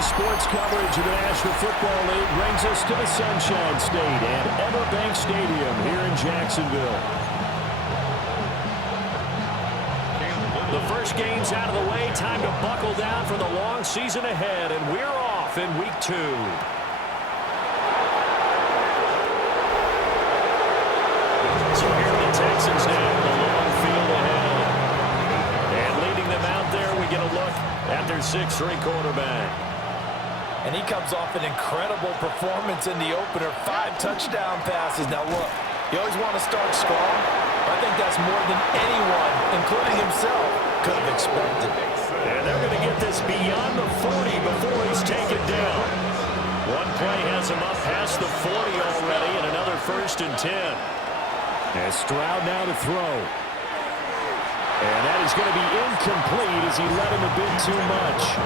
Sports coverage of the National Football League brings us to the Sunshine State and Everbank Stadium here in Jacksonville. The first game's out of the way. Time to buckle down for the long season ahead, and we're off in Week 2. So here are the Texans now in the long field ahead. And leading them out there, we get a look at their 6'3" quarterback. And he comes off an incredible performance in the opener. 5 touchdown passes. Now look, you always want to start strong. I think that's more than anyone, including himself, could have expected. And they're going to get this beyond the 40 before he's taken down. One play has him up past the 40 already, and another 1st and 10. As Stroud now to throw. And that is going to be incomplete as he led him a bit too much.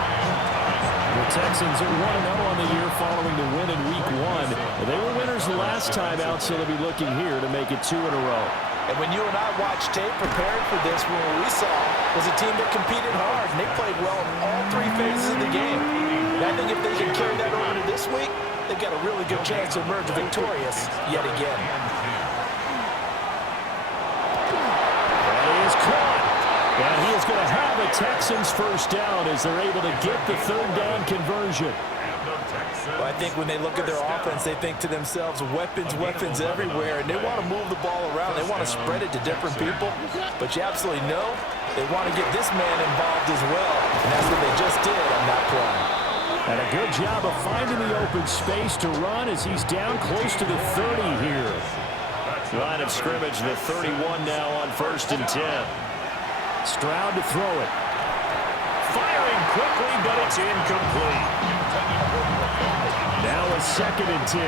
The Texans are 1-0 on the year following the win in Week 1. They were winners the last time out, so they'll be looking here to make it 2 in a row. And when you and I watched tape preparing for this, what we saw was a team that competed hard, and they played well in all 3 phases of the game. And I think if they can carry that over to this week, they've got a really good chance to emerge victorious yet again. And he is going to have a Texans first down as they're able to get the 3rd down conversion. Well, I think when they look at their offense, they think to themselves, weapons, weapons everywhere, and they want to move the ball around. They want to spread it to different people, but you absolutely know they want to get this man involved as well, and that's what they just did on that play. And a good job of finding the open space to run as he's down close to the 30 here. Line of scrimmage, the 31 now on 1st and 10. Stroud to throw it. Firing quickly, but it's incomplete. Now a 2nd and 10.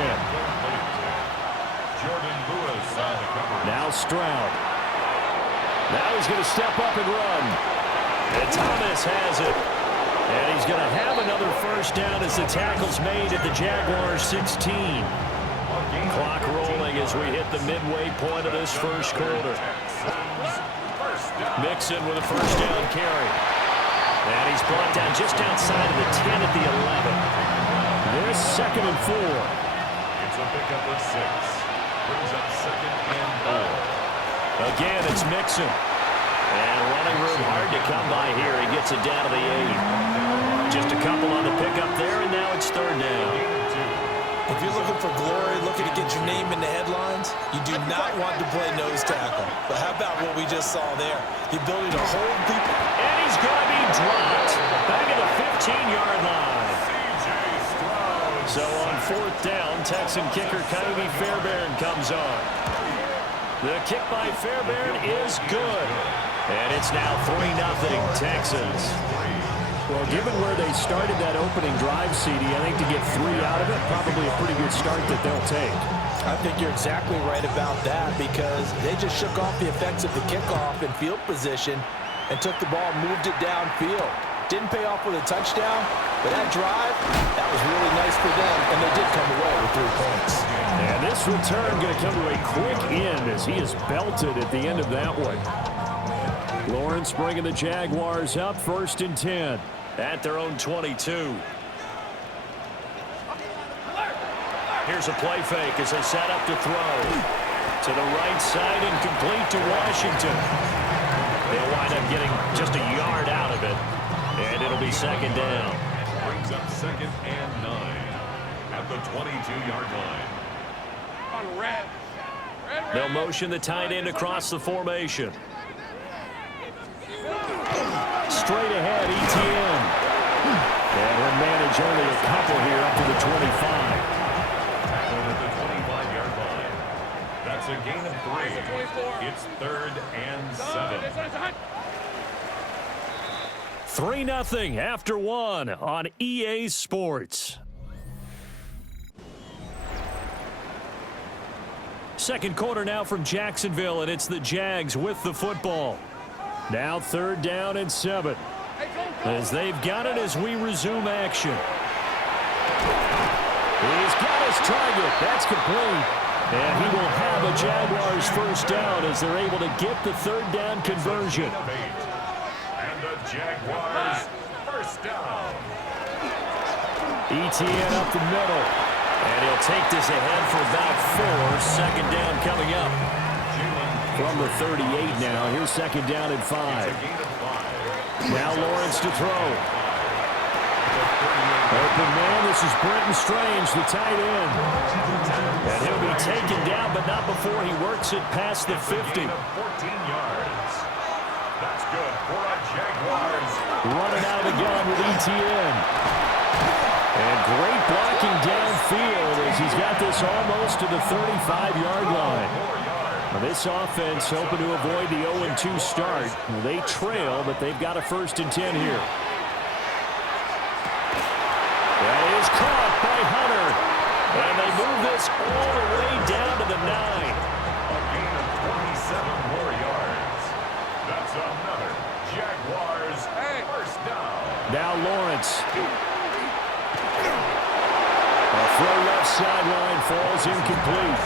Now Stroud. Now he's going to step up and run. And Thomas has it. And he's going to have another first down as the tackle's made at the Jaguars' 16. Clock rolling as we hit the midway point of this first quarter. Mixon with a first down carry. And he's brought down just outside of the 10 at the 11. This 2nd and 4. It's a pickup of 6. Brings up 2nd and 4. Again, it's Mixon. And running room hard to come by here. He gets it down to the 8. Just a couple on the pickup there, and now it's 3rd down. If you're looking for glory, looking to get your name in the headlines, you do not want to play nose tackle. But how about what we just saw there? The ability to hold people. And he's going to be dropped back at the 15-yard line. So on 4th down, Texan kicker Kyrie Fairbairn comes on. The kick by Fairbairn is good. And it's now 3-0 Texans. Well, given where they started that opening drive, CD, I think to get 3 out of it, probably a pretty good start that they'll take. I think you're exactly right about that because they just shook off the effects of the kickoff in field position and took the ball, moved it downfield. Didn't pay off with a touchdown, but that drive, that was really nice for them, and they did come away with 3 points. And this return going to come to a quick end as he is belted at the end of that one. Lawrence bringing the Jaguars up 1st and 10 at their own 22. Here's a play fake as they set up to throw. To the right side and complete to Washington. They'll wind up getting just a yard out of it. And it'll be 2nd down. Brings up 2nd and 9 at the 22-yard line. On red. They'll motion the tight end across the formation. Straight ahead, ETN. And he'll manage only a couple here up to the 25. At the 25-yard line. That's a gain of 3. It's 3rd and 7. 3-0 after 1 on EA Sports. Second quarter now from Jacksonville, and it's the Jags with the football. Now 3rd down and 7. As they've got it as we resume action. He's got his target. That's complete. And he will have a Jaguars first down as they're able to get the 3rd down conversion. And the Jaguars first down. ETN up the middle. And he'll take this ahead for about 4. Second down coming up. From the 38 now. Here's second down and 5. Now Lawrence to throw. Open man, this is Brenton Strange, the tight end. And he'll be taken down, but not before he works it past the 50. 14 yards. That's good for a Jaguars. Running out of the gun with ETN. And great blocking downfield as he's got this almost to the 35-yard line. Now this offense hoping to avoid the 0-2 start. They trail, but they've got a 1st and 10 here. That is caught by Hunter. And they move this all the way down to the 9. A gain of 27 more yards. That's another Jaguars first down. Now Lawrence. A throw left sideline falls incomplete.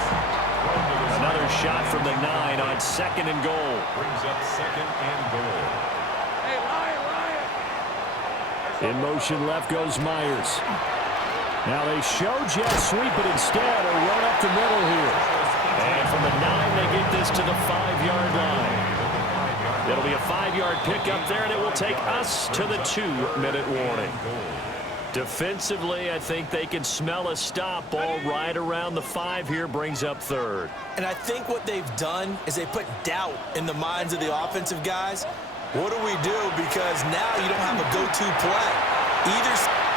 Another shot from the 9 on 2nd and goal. Brings up 2nd and goal. Hey, Ryan. In motion left goes Myers. Now they show jet sweep, but instead a run up the middle here. And from the 9, they get this to the 5-yard line. It'll be a 5-yard pickup there, and it will take us to the 2-minute warning. Defensively, I think they can smell a stop. Ball right around the 5 here, brings up 3rd. And I think what they've done is they put doubt in the minds of the offensive guys. What do we do? Because now you don't have a go-to play.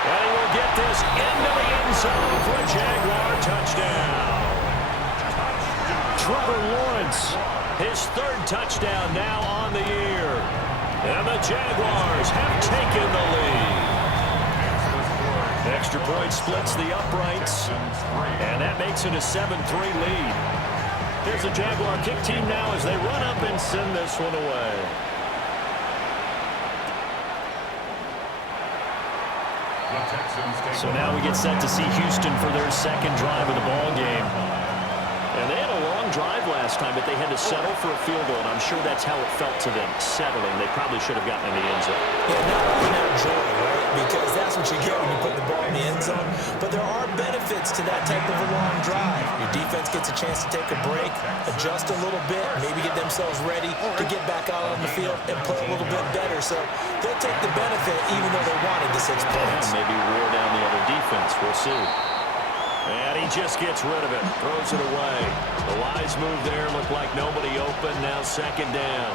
And he will get this into the end zone for a Jaguar touchdown. Trevor Lawrence, his 3rd touchdown now on the year. And the Jaguars have taken the lead. Extra point splits the uprights, and that makes it a 7-3 lead. Here's the Jaguar kick team now as they run up and send this one away. So now we get set to see Houston for their 2nd drive of the ball game. And they had a long drive last time, but they had to settle for a field goal, and I'm sure that's how it felt to them, settling. They probably should have gotten in the end zone. Yeah, not having that joy, right? Because that's what you get when you put the ball in the end zone. But there are benefits to that type of a long drive. Your defense gets a chance to take a break, adjust a little bit, maybe get themselves ready to get back out on the field and play a little bit better. So they'll take the benefit even though they wanted the 6 points. Maybe wear down the other defense. We'll see. And he just gets rid of it, throws it away. The wise move there, looked like nobody open. Now 2nd down.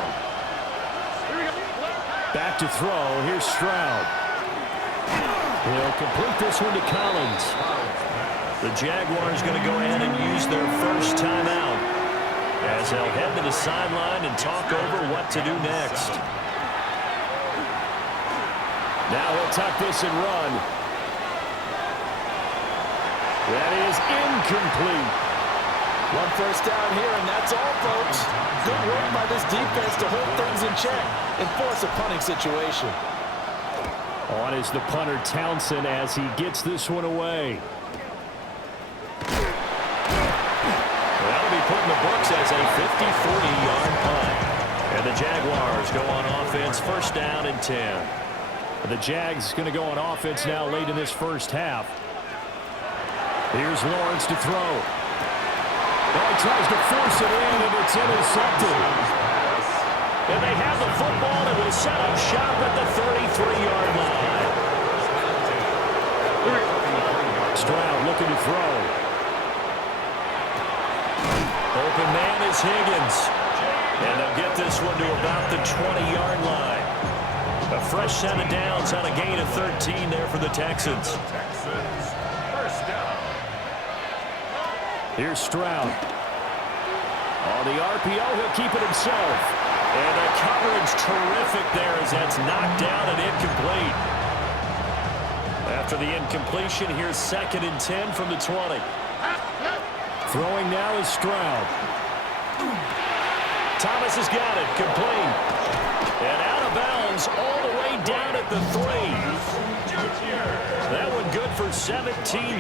Back to throw. Here's Stroud. He'll complete this one to Collins. The Jaguars going to go ahead and use their first timeout as they'll head to the sideline and talk over what to do next. Now he'll tuck this and run. That is incomplete. 1 first down here, and that's all, folks. Good work by this defense to hold things in check and force a punting situation. On is the punter Townsend as he gets this one away. That'll be put in the books as a 50-40-yard punt. And the Jaguars go on offense, 1st down and 10. The Jags going to go on offense now late in this first half. Here's Lawrence to throw. Oh, he tries to force it in, and it's intercepted. And they have the football, and will set up shop at the 33-yard line. Stroud looking to throw. Open man is Higgins. And they'll get this one to about the 20-yard line. A fresh set of downs on a gain of 13 there for the Texans. First down. Here's Stroud. On the RPO, he'll keep it himself. And the coverage terrific there as that's knocked down and incomplete. After the incompletion, here's 2nd and 10 from the 20. Throwing now is Stroud. Thomas has got it, complete. And out of bounds all the way down at the 3. That one good for 17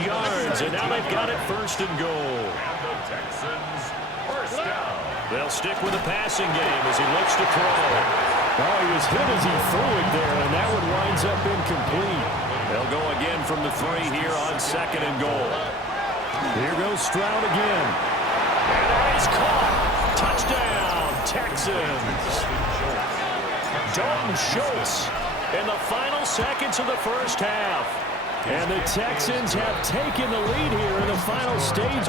yards, and now they've got it 1st and goal. And the Texans first down. They'll stick with the passing game as he looks to throw. Oh, he was hit as he threw it there, and that one winds up incomplete. They'll go again from the 3 here on 2nd and goal. Here goes Stroud again. And that is caught. Touchdown, Texans. Dalton Schultz in the final seconds of the first half. And the Texans have taken the lead here in the final stage.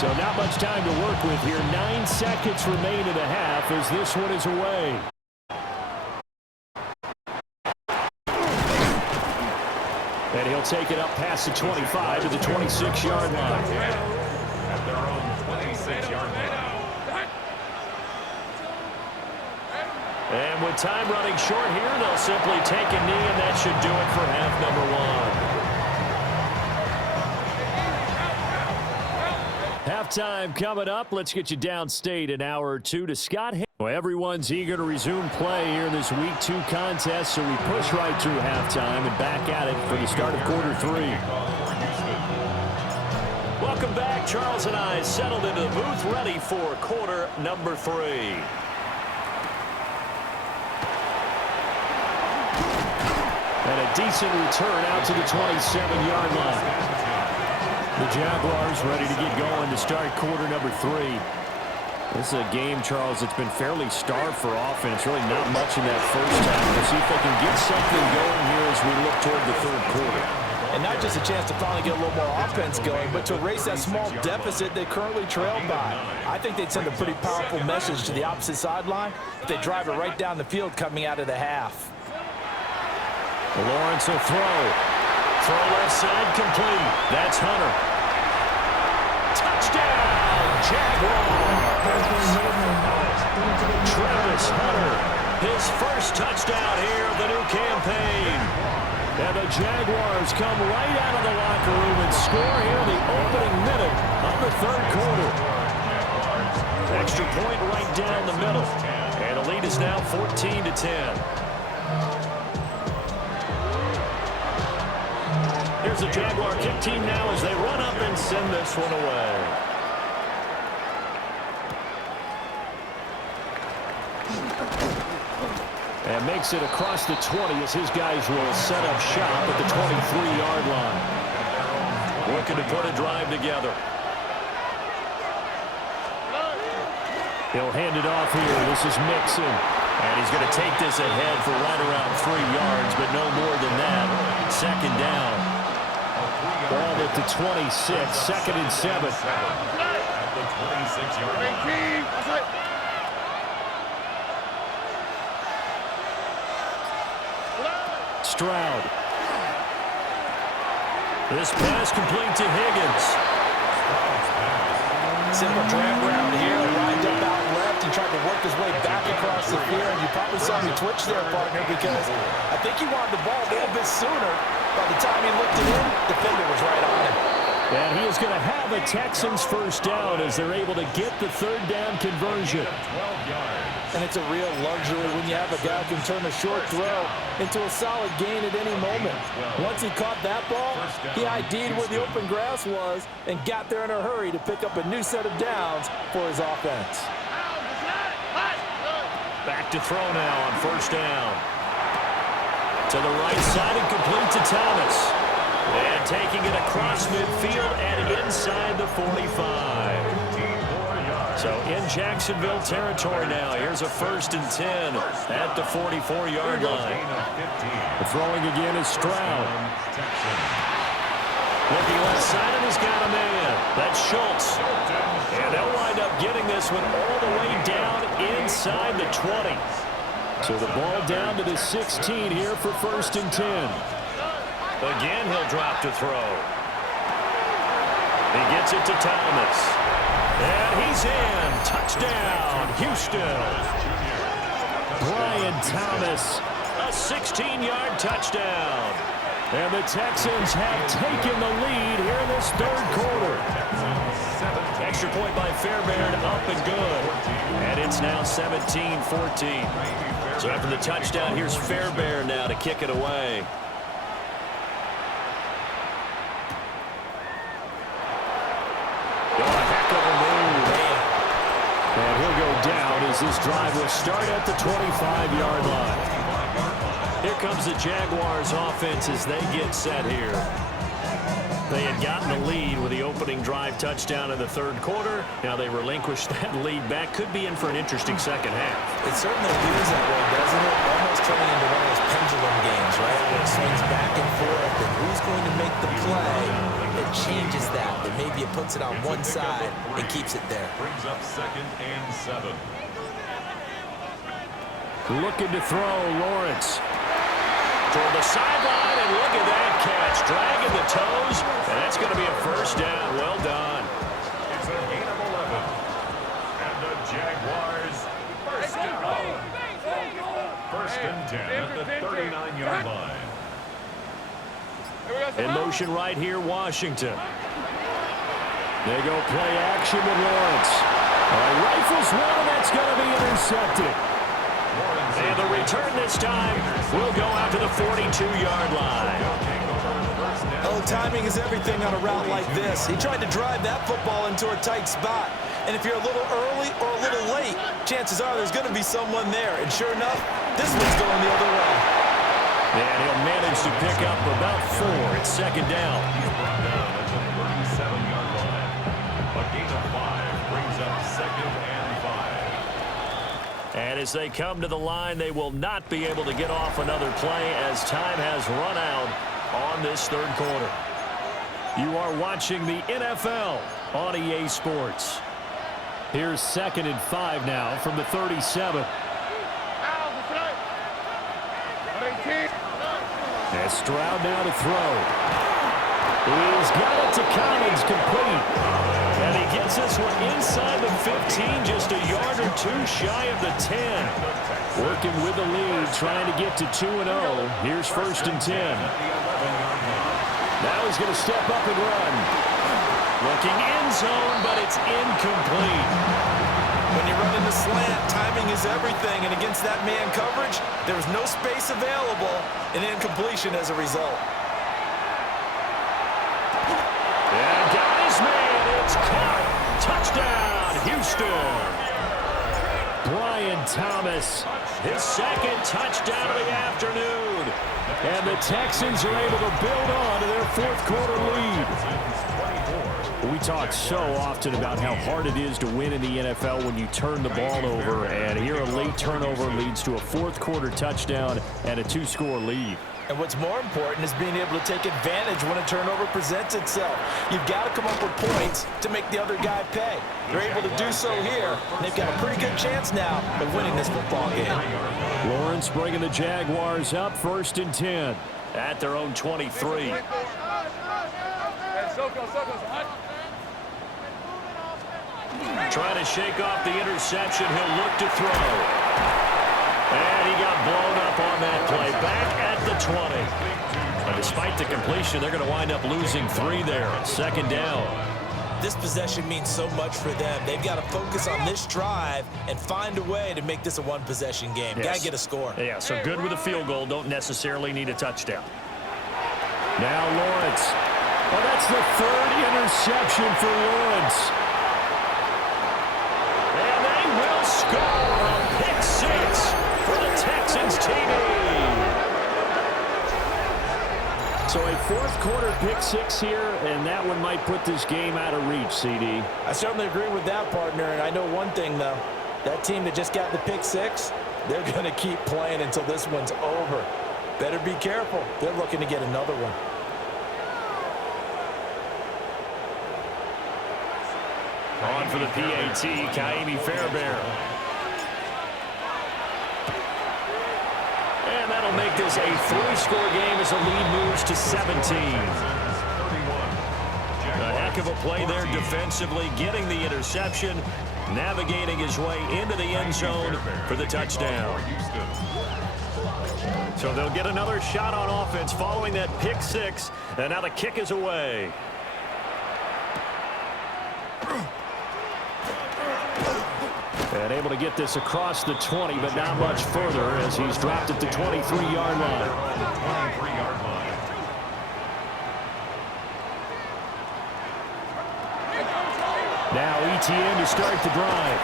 So not much time to work with here. 9 seconds remain in the half as this one is away. And he'll take it up past the 25 to the 26-yard line. At their own 26-yard line. And with time running short here, they'll simply take a knee, and that should do it for half number 1. Halftime coming up. Let's get you downstate an hour or two to Scott. Well, everyone's eager to resume play here in this Week 2 contest, so we push right through halftime and back at it for the start of quarter 3. Welcome back. Charles and I settled into the booth, ready for quarter number 3. And a decent return out to the 27-yard line. The Jaguars ready to get going to start quarter number 3. This is a game, Charles, that's been fairly starved for offense. Really not much in that first half. We'll see if they can get something going here as we look toward the third quarter. And not just a chance to finally get a little more offense going, but to erase that small deficit they currently trailed by. I think they'd send a pretty powerful message to the opposite sideline if they drive it right down the field coming out of the half. Lawrence will throw. Throw left side complete. That's Hunter. Touchdown, Jaguars! Travis Hunter, his first touchdown here of the new campaign. And the Jaguars come right out of the locker room and score here in the opening minute of the third quarter. Extra point right down the middle. And the lead is now 14-10. Here's the Jaguar kick team now as they run up and send this one away. And makes it across the 20 as his guys will set up shop at the 23-yard line. Looking to put a drive together. He'll hand it off here. This is Mixon. And he's going to take this ahead for right around 3 yards, but no more than that. Second down. Ball at the 26, 2nd and 7. At the 26-yard line. Stroud. This pass complete to Higgins. Simple drag route here, lined up out left and tried to work his way back across the field. And you probably saw me twitch there, partner, because I think he wanted the ball a little bit sooner. By the time he looked it in, the defender was right on him. And he is going to have a Texans first down as they're able to get the third down conversion. 12 yards. And it's a real luxury when you have a guy who can turn a short throw into a solid gain at any moment. Once he caught that ball, he ID'd where the open grass was and got there in a hurry to pick up a new set of downs for his offense. Back to throw now on first down. To the right side and complete to Thomas. And taking it across midfield and inside the 45. So in Jacksonville territory now. Here's a 1st and 10 at the 44-yard line. The throwing again is Stroud. Looking left side and he's got a man. That's Schultz. And they'll wind up getting this one all the way down inside the 20. So the ball down to the 16 here for 1st and 10. Again, he'll drop to throw. He gets it to Thomas. And he's in. Touchdown, Houston. Brian Thomas, a 16-yard touchdown. And the Texans have taken the lead here in this third quarter. Extra point by Fairbairn, up and good. And it's now 17-14. So after the touchdown, here's Fairbairn now to kick it away. And he'll go down as this drive will start at the 25-yard line. Here comes the Jaguars offense as they get set here. They had gotten the lead with the opening drive touchdown in the third quarter. Now they relinquished that lead back. Could be in for an interesting second half. It certainly feels that way, doesn't it? Almost turning into one of those pendulum games, right? Where it swings back and forth, and who's going to make the play that changes that maybe it puts it on one side and keeps it there. Brings up 2nd and 7. Looking to throw, Lawrence. Toward the sideline, and look at that catch. Dragging the toes, and that's going to be a first down. Well done. It's a gain of 11. And the Jaguars first down. 1st and 10 at the 39-yard line. In motion right here, Washington. They go play action with Lawrence. Rifles one, and that's going to be intercepted. And the return this time will go out to the 42-yard line. Oh, timing is everything on a route like this. He tried to drive that football into a tight spot. And if you're a little early or a little late, chances are there's going to be someone there. And sure enough, this one's going the other way. And he'll manage to pick up about 4. It's 2nd down. He's brought down at the 37-yard line. A gain of 5 brings up 2nd and 5. And as they come to the line, they will not be able to get off another play as time has run out on this third quarter. You are watching the NFL on EA Sports. Here's 2nd and 5 now from the 37. And Stroud now to throw. He's got it to Collins, complete. And he gets this one inside the 15, just a yard or 2 shy of the 10. Working with the lead, trying to get to 2-0. Here's 1st and 10. Now he's going to step up and run. Looking end zone, but it's incomplete. When you run in the slant, timing is everything. And against that man coverage, there was no space available, and incompletion as a result. And got his man. It's caught. Touchdown, Houston. Brian Thomas, his 2nd touchdown of the afternoon. And the Texans are able to build on to their 4th quarter lead. We talk so often about how hard it is to win in the NFL when you turn the ball over. And here a late turnover leads to a 4th quarter touchdown and a 2-score lead. And what's more important is being able to take advantage when a turnover presents itself. You've got to come up with points to make the other guy pay. They're able to do so here, and they've got a pretty good chance now of winning this football game. Lawrence bringing the Jaguars up 1st and 10 at their own 23. Trying to shake off the interception. He'll look to throw. And he got blown up on that play. Back at the 20. And despite the completion, they're going to wind up losing 3 there. 2nd down. This possession means so much for them. They've got to focus on this drive and find a way to make this a one-possession game. Yes. Got to get a score. Yeah, so good with a field goal. Don't necessarily need a touchdown. Now Lawrence. Oh, that's the 3rd interception for Lawrence. And they will score a pick 6 for the Texans TV. So a 4th quarter pick 6 here, and that one might put this game out of reach, CD. I certainly agree with that, partner, and I know one thing, though. That team that just got the pick 6, they're going to keep playing until this one's over. Better be careful. They're looking to get another one. On for the PAT, Kaimi Fairbairn. And that'll make this a 3-score game as the lead moves to 17. A heck of a play there defensively, getting the interception, navigating his way into the end zone for the touchdown. So they'll get another shot on offense following that pick 6, and now the kick is away. And able to get this across the 20, but not much further as he's dropped at the 23-yard line. Now ETN to start the drive.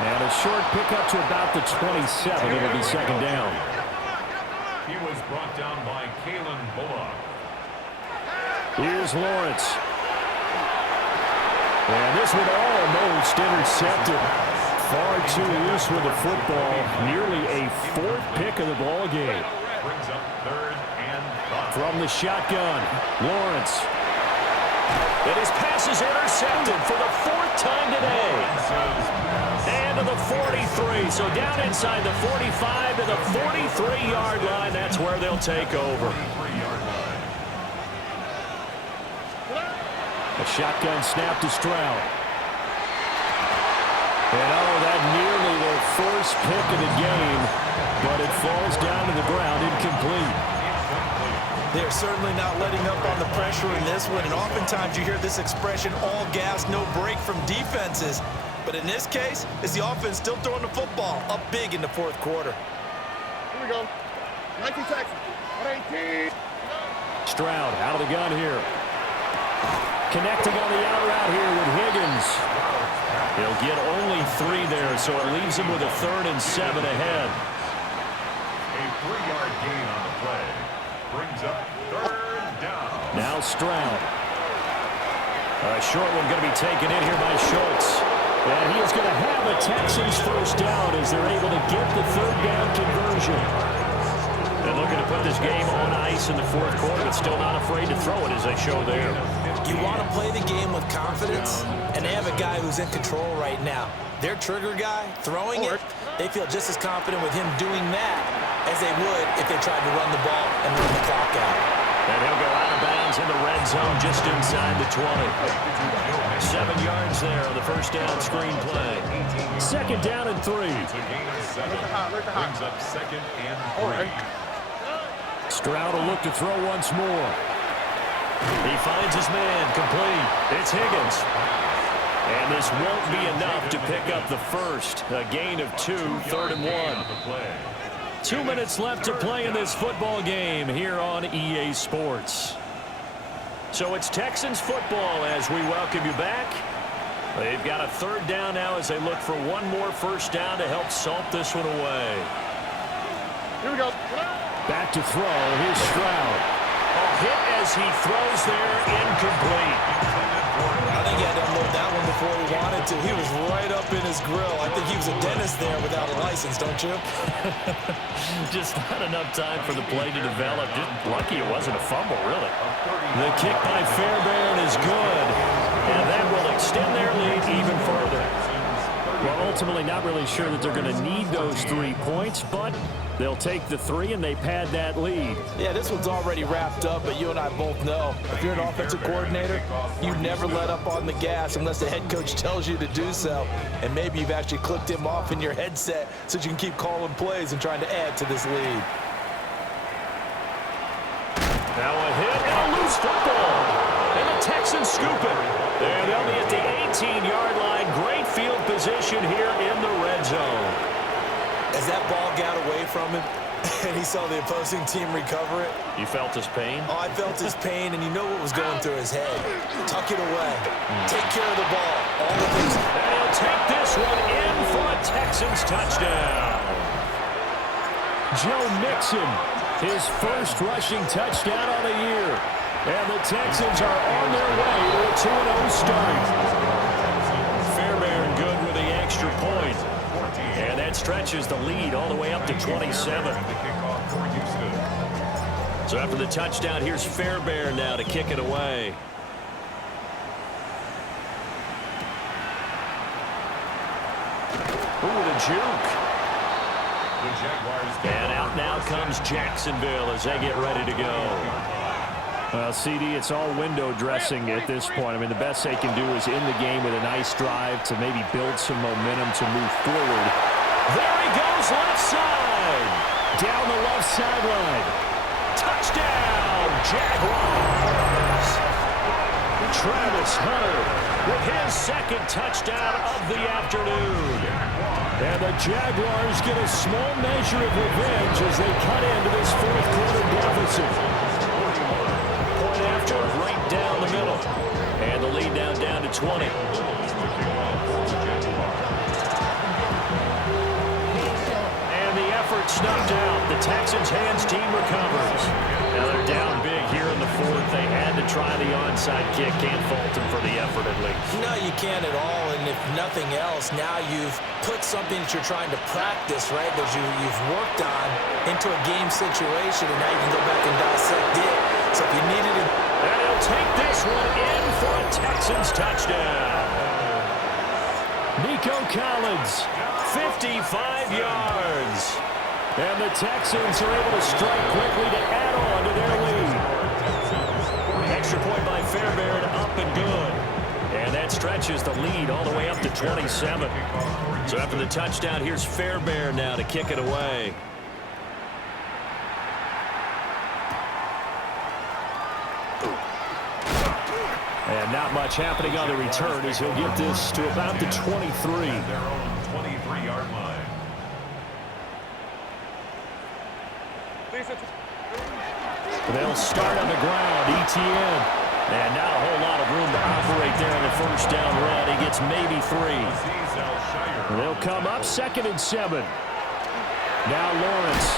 And a short pickup to about the 27. It'll be 2nd down. He was brought down by Kalen Bullock. Here's Lawrence. And this one almost intercepted. Far too loose with the football. Nearly a fourth pick of the ball game. Brings up 3rd and 5. From the shotgun, Lawrence. And his pass is intercepted for the 4th time today. And to the 43. So down inside the 45 to the 43-yard line. That's where they'll take over. A shotgun snap to Stroud. And that nearly their first pick of the game, but it falls down to the ground incomplete. They're certainly not letting up on the pressure in this one, and oftentimes you hear this expression, all gas, no break from defenses. But in this case, it's the offense still throwing the football up big in the 4th quarter. Here we go. 19 Texans. 118. Stroud out of the gun here. Connecting on the out route here with Higgins. He'll get only 3 there, so it leaves him with a 3rd and 7 ahead. A 3-yard gain on the play. Brings up 3rd down. Now Stroud. A short one going to be taken in here by Schultz. And he is going to have a Texans first down as they're able to get the 3rd down conversion. They're looking to put this game on ice in the 4th quarter, but still not afraid to throw it as they show there. You want to play the game with confidence, and they have a guy who's in control right now. Their trigger guy, throwing it, they feel just as confident with him doing that as they would if they tried to run the ball and run the clock out. And he'll go out of bounds in the red zone just inside the 20. 7 yards there on the first down screen play. 2nd down and 3. It's a gain of 7. Brings up 2nd and 3. Stroud will look to throw once more. He finds his man, complete. It's Higgins. And this won't be enough to pick up the first. A gain of 2, 3rd and 1. 2 minutes left to play in this football game here on EA Sports. So it's Texans football as we welcome you back. They've got a 3rd down now as they look for one more first down to help salt this one away. Here we go. Back to throw. Here's Stroud. A hit as he throws there, incomplete. I think he had to unload that one before he wanted to. He was right up in his grill. I think he was a dentist there without a license, don't you? Just not enough time for the play to develop. Just lucky it wasn't a fumble, really. The kick by Fairbairn is good, and that will extend their lead even further. Well, ultimately not really sure that they're going to need those 3 points, but they'll take the 3 and they pad that lead. Yeah, this one's already wrapped up, but you and I both know if you're an offensive coordinator, you never let up on the gas unless the head coach tells you to do so. And maybe you've actually clicked him off in your headset so you can keep calling plays and trying to add to this lead. Now a hit and a loose football. And the Texans scoop it. And they'll be at the 18-yard line. Great field position here in the red zone. As that ball got away from him and he saw the opposing team recover it. You felt his pain? Oh, I felt his pain, and you know what was going through his head. Tuck it away. Take care of the ball. All the things. And he'll take this one in for a Texans touchdown. Joe Mixon, his first rushing touchdown on the year. And the Texans are on their way to a 2-0 start. Fairbairn good with the extra point. And that stretches the lead all the way up to 27. So after the touchdown, here's Fairbairn now to kick it away. Ooh, the juke. And out now comes Jacksonville as they get ready to go. Well, CD, it's all window dressing at this point. I mean, the best they can do is in the game with a nice drive to maybe build some momentum to move forward. There he goes, left side. Down the left sideline. Touchdown, Jaguars. Travis Hunter with his second touchdown of the afternoon. And the Jaguars get a small measure of revenge as they cut into this fourth quarter deficit. Point after, right down the middle. And the lead down to 20. And the effort snuffed out. The Texans' hands. Team recovers. Now they're down big here in the fourth. They had to try the onside kick. Can't fault them for the effort at least. No, you can't at all. And if nothing else, now you've put something that you're trying to practice, right, that you've worked on into a game situation, and now you can go back and dissect it. So if you needed it. And he'll take this one in for a Texans touchdown. Nico Collins, 55 yards. And the Texans are able to strike quickly to add on to their lead. Extra point by Fairbairn, up and good. And that stretches the lead all the way up to 27. So after the touchdown, here's Fairbairn now to kick it away. And not much happening on the return as he'll get this to about the 23. Their own 23-yard line. They'll start on the ground. ETN. And not a whole lot of room to operate there on the first down run. He gets maybe 3. They'll come up 2nd and 7. Now Lawrence.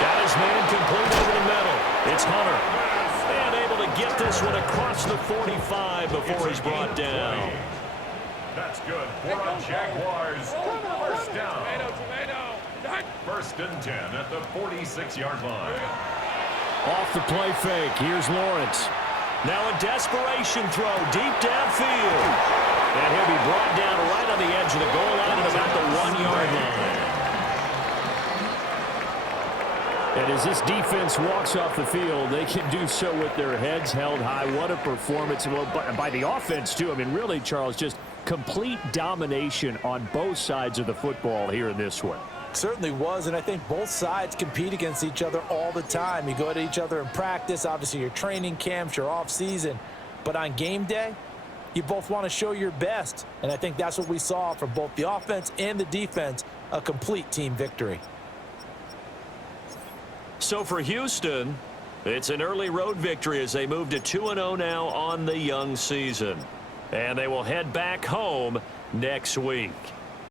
Got his man complete over the middle. It's Hunter. And able to get this one across the 45 before he's brought down. That's good for a Jaguars. First down. First and 10 at the 46-yard line. Off the play fake. Here's Lawrence. Now a desperation throw deep downfield. And he'll be brought down right on the edge of the goal line at about the 1-yard line. And as this defense walks off the field, they can do so with their heads held high. What a performance by the offense, too. I mean, really, Charles, just complete domination on both sides of the football here in this one. Certainly was, and I think both sides compete against each other all the time. You go at each other in practice, obviously your training camps, your off-season. But on game day, you both want to show your best. And I think that's what we saw from both the offense and the defense, a complete team victory. So for Houston, it's an early road victory as they move to 2-0 now on the young season. And they will head back home next week.